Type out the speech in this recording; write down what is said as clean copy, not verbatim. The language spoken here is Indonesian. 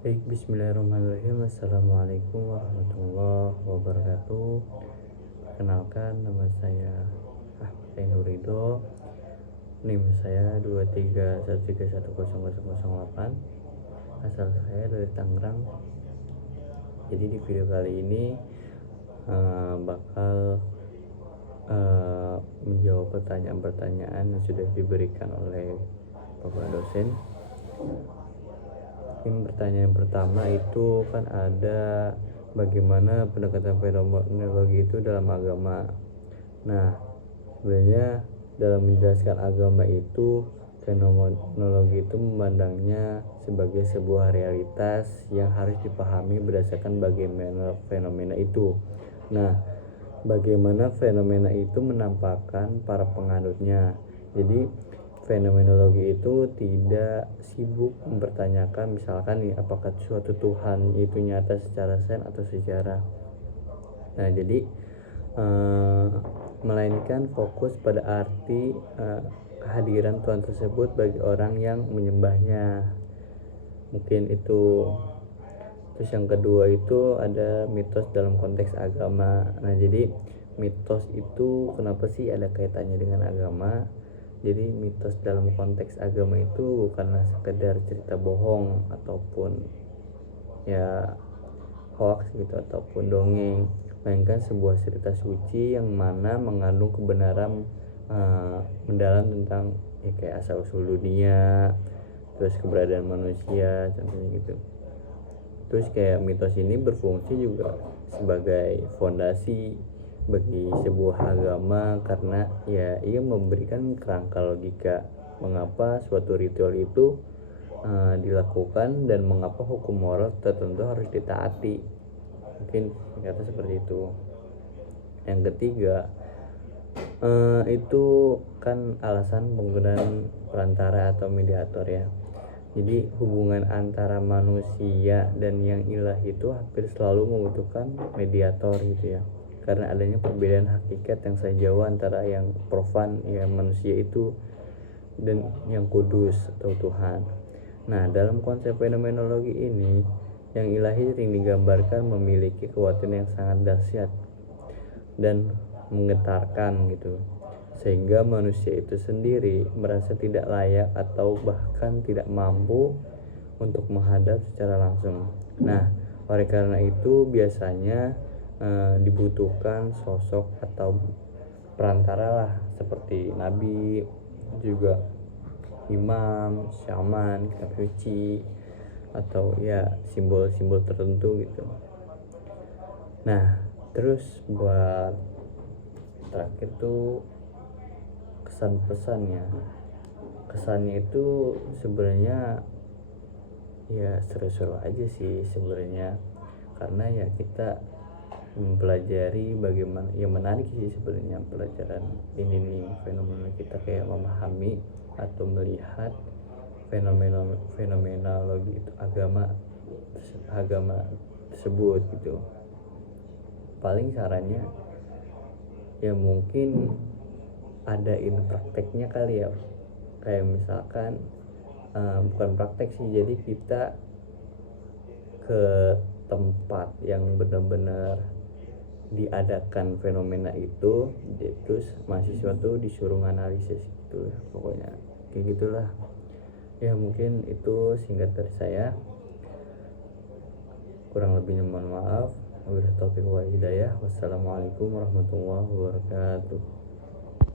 Baik, bismillahirrahmanirrahim. Assalamualaikum warahmatullahi wabarakatuh. Kenalkan, nama saya Ahmad Ainur Ridho. NIM saya 231310008. Asal saya dari Tangerang. Jadi di video kali ini bakal menjawab pertanyaan-pertanyaan yang sudah diberikan oleh Bapak dosen. Ini pertanyaan pertama itu kan ada bagaimana pendekatan fenomenologi itu dalam agama. Nah, sebenarnya dalam menjelaskan agama itu, fenomenologi itu memandangnya sebagai sebuah realitas yang harus dipahami berdasarkan bagaimana fenomena itu. Nah, bagaimana fenomena itu menampakkan para penganutnya. Jadi fenomenologi itu tidak sibuk mempertanyakan misalkan nih apakah suatu Tuhan itu nyata secara sains atau sejarah. Nah, jadi melainkan fokus pada arti kehadiran Tuhan tersebut bagi orang yang menyembahnya. Mungkin itu. Terus yang kedua itu ada mitos dalam konteks agama. Nah, jadi mitos itu kenapa sih ada kaitannya dengan agama? Jadi mitos dalam konteks agama itu bukanlah sekedar cerita bohong ataupun ya hoax gitu ataupun dongeng, melainkan sebuah cerita suci yang mana mengandung kebenaran mendalam tentang ya kayak asal usul dunia, terus keberadaan manusia contohnya gitu. Terus kayak mitos ini berfungsi juga sebagai fondasi bagi sebuah agama karena ya ia memberikan kerangka logika mengapa suatu ritual itu dilakukan dan mengapa hukum moral tertentu harus ditaati. Mungkin kata seperti itu. Yang ketiga itu kan alasan penggunaan perantara atau mediator ya. Jadi hubungan antara manusia dan yang ilahi itu hampir selalu membutuhkan mediator gitu ya. Karena adanya perbedaan hakikat yang jauh antara yang profan ya manusia itu dan yang kudus atau Tuhan. Nah, dalam konsep fenomenologi ini, yang ilahi sering digambarkan memiliki kekuatan yang sangat dahsyat dan menggetarkan gitu, sehingga manusia itu sendiri merasa tidak layak atau bahkan tidak mampu untuk menghadap secara langsung. Nah, oleh karena itu biasanya dibutuhkan sosok atau perantara lah seperti nabi, juga imam, syaman, kitab suci, atau ya simbol-simbol tertentu gitu. Nah, terus buat terakhir tuh kesan pesannya. Kesannya itu sebenarnya ya seru-seru aja sih sebenarnya, karena ya kita mempelajari bagaimana yang menarik sih sebenarnya pelajaran ini nih fenomena kita kayak memahami atau melihat fenomenologi itu agama tersebut gitu. Paling sarannya ya mungkin adain prakteknya kali ya, kayak misalkan bukan praktek sih, jadi kita ke tempat yang benar-benar diadakan fenomena itu, terus mahasiswa tuh disuruh analisis gitu pokoknya kayak gitulah ya. Mungkin itu singkat dari saya, kurang lebihnya mohon maaf. Wabillahi taufiq wal hidayah. Wassalamualaikum warahmatullahi wabarakatuh.